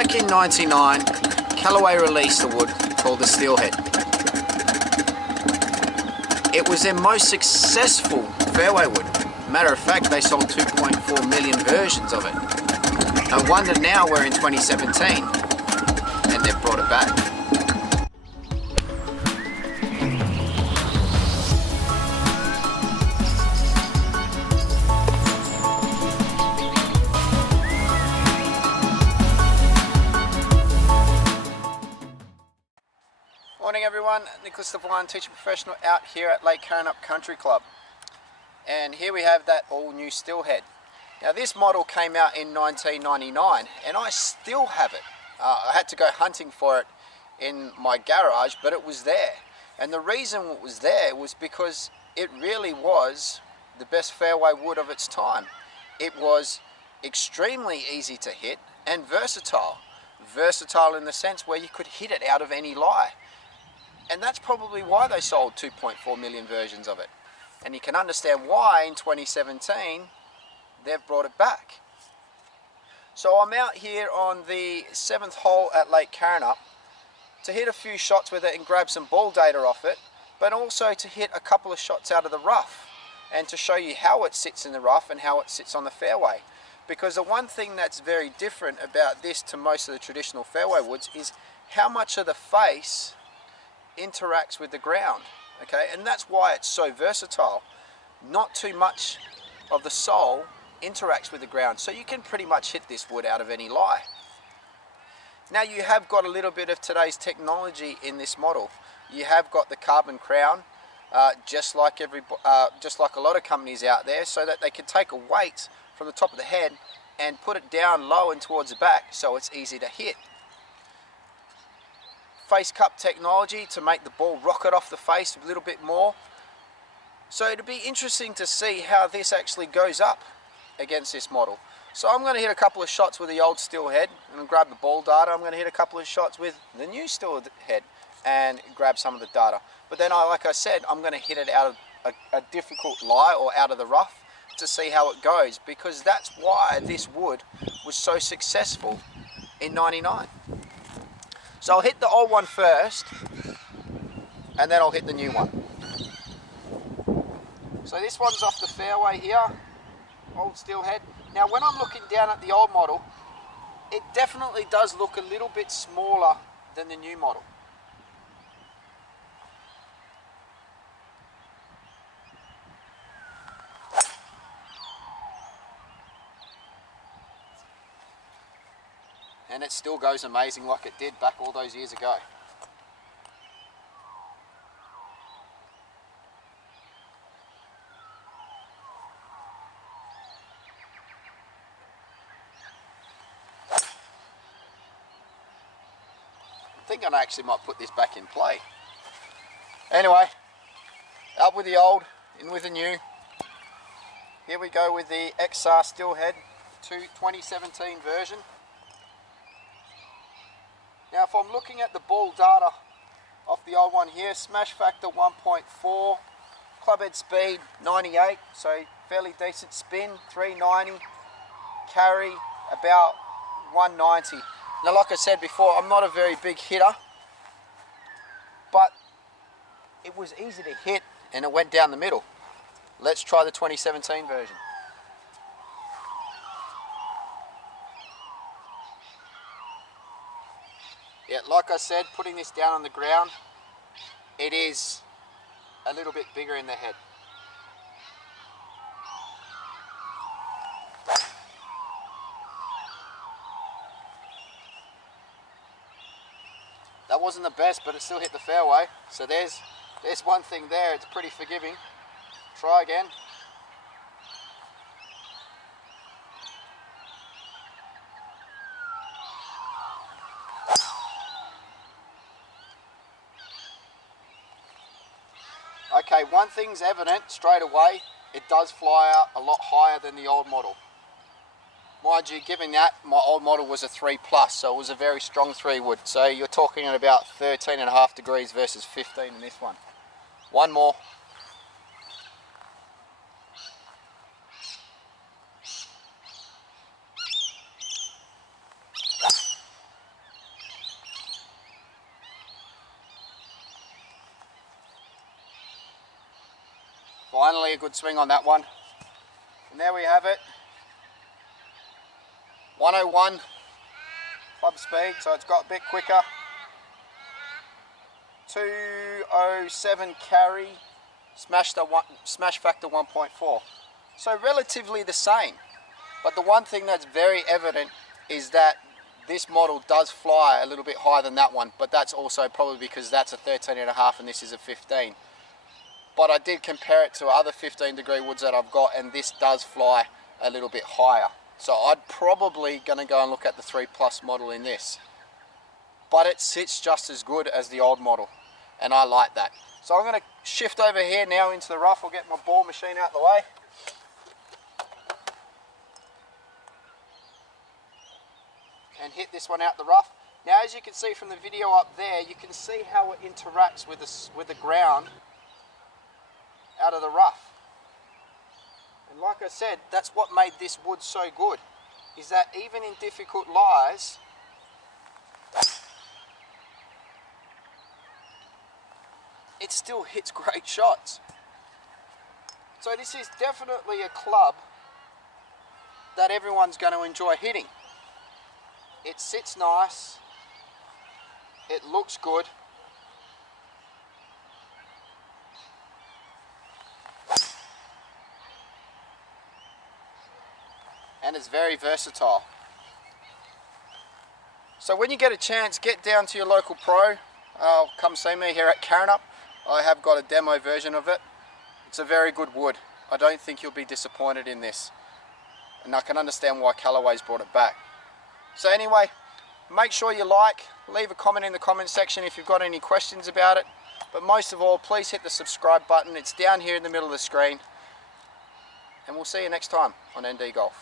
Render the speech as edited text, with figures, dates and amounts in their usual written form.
back in '99, Callaway released a wood called the Steelhead. It was their most successful fairway wood. Matter of fact, they sold 2.4 million versions of it. No wonder now we're in 2017 and they've brought it back. Morning everyone, Nicholas Devine, teaching professional out here at Lake Karrinyup Country Club. And here we have that all new Steelhead. Now this model came out in 1999 and I still have it. I had to go hunting for it in my garage, but it was there. And the reason it was there was because it really was the best fairway wood of its time. It was extremely easy to hit and versatile. Versatile in the sense where you could hit it out of any lie. And that's probably why they sold 2.4 million versions of it. And you can understand why in 2017 they've brought it back. So I'm out here on the 7th hole at Lake Karrinyup to hit a few shots with it and grab some ball data off it, but also to hit a couple of shots out of the rough and to show you how it sits in the rough and how it sits on the fairway. Because the one thing that's very different about this to most of the traditional fairway woods is how much of the face interacts with the ground, okay? And that's why it's so versatile. Not too much of the sole interacts with the ground, so you can pretty much hit this wood out of any lie. Now you have got a little bit of today's technology in this model. You have got the carbon crown, just like a lot of companies out there, so that they can take a weight from the top of the head and put it down low and towards the back, so it's easy to hit. Face cup technology to make the ball rocket off the face a little bit more. So it'd be interesting to see how this actually goes up against this model. So I'm going to hit a couple of shots with the old Steelhead and grab the ball data. I'm going to hit a couple of shots with the new Steelhead and grab some of the data. But then, like I said, I'm going to hit it out of a difficult lie or out of the rough to see how it goes, because that's why this wood was so successful in '99. So I'll hit the old one first, and then I'll hit the new one. So this one's off the fairway here, old Steelhead. Now when I'm looking down at the old model, it definitely does look a little bit smaller than the new model. And it still goes amazing like it did back all those years ago. I think I actually might put this back in play. Anyway, out with the old, in with the new. Here we go with the Xr Steelhead 2017 version. Now if I'm looking at the ball data off the old one here, smash factor 1.4, club head speed 98, so fairly decent spin, 390, carry about 190. Now like I said before, I'm not a very big hitter, but it was easy to hit and it went down the middle. Let's try the 2017 version. Yeah, like I said, putting this down on the ground, it is a little bit bigger in the head. That wasn't the best, but it still hit the fairway. So there's one thing there, it's pretty forgiving. Try again. Okay, one thing's evident straight away, it does fly out a lot higher than the old model. Mind you, given that, my old model was a 3+, so it was a very strong 3 wood. So you're talking at about 13.5 degrees versus 15 in this one. One more. Finally a good swing on that one. And there we have it. 101 club speed, so it's got a bit quicker. 207 carry, smash factor 1.4. So relatively the same. But the one thing that's very evident is that this model does fly a little bit higher than that one, but that's also probably because that's a 13.5 and this is a 15. But I did compare it to other 15-degree woods that I've got, and this does fly a little bit higher. So I'd probably going to go and look at the 3 Plus model in this. But it sits just as good as the old model, and I like that. So I'm going to shift over here now into the rough. I'll get my ball machine out the way. And hit this one out the rough. Now, as you can see from the video up there, you can see how it interacts with the ground out of the rough. And like I said, that's what made this wood so good, is that even in difficult lies, it still hits great shots. So this is definitely a club that everyone's going to enjoy hitting. It sits nice, it looks good, and it's very versatile. So when you get a chance, get down to your local pro. Come see me here at Karrinyup. I have got a demo version of it. It's a very good wood. I don't think you'll be disappointed in this, and I can understand why Callaway's brought it back. So anyway, make sure you leave a comment in the comment section if you've got any questions about it. But most of all, please hit the subscribe button. It's down here in the middle of the screen. And we'll see you next time on ND Golf.